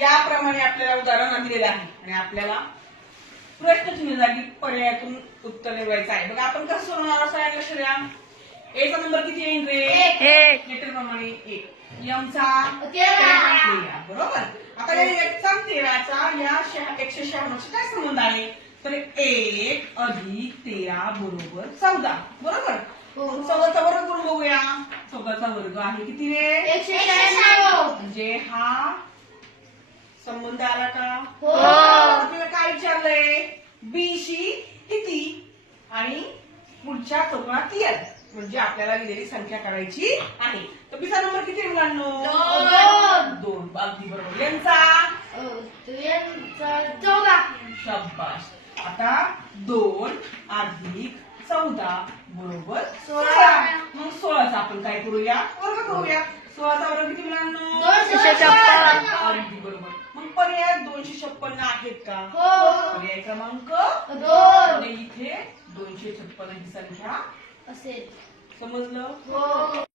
याप्रमाणे आपल्याला उदाहरण दिलेलं आहे आणि आपल्याला प्रश्नचिन्ह जागी पर्यायातून उत्तर निवडायचं आहे. बघा आपण कसं सोडवणार असं लक्ष द्या. एचा नंबर किती येईल रे? 1. लेटर प्रमाणे 1. एमचा 13. बरोबर. आता या 1चा 13चा या 156 काय संबंध आहे? तर 1 अधिक 13 बरोबर 14. बरोबर. 14चा वर्ग करून बघूया. 14चा वर्ग आहे किती रे? 196. म्हणजे हा संबंध आला का? हो. आपल्याला काय विचारलंय? बीशी किती आणि पुढच्या चौकोनात येईल म्हणजे आपल्याला दिलेली संख्या काढायची आहे. तर बीचा नंबर किती मुलांनो? 2. अगदी बरोबर. यांचा 14. शाबास. आता 2 अधिक 14 बरोबर 16. मग 16चा आपण काय करूया? वर्ग करूया. 16चा वर्ग किती मुलांनो? 256. अगदी बरोबर. मग पर्याय 256 आहेत का? हो. पर्याय क्रमांक 2 आणि इथे 256 ही संख्या असेल. समजलं? हो.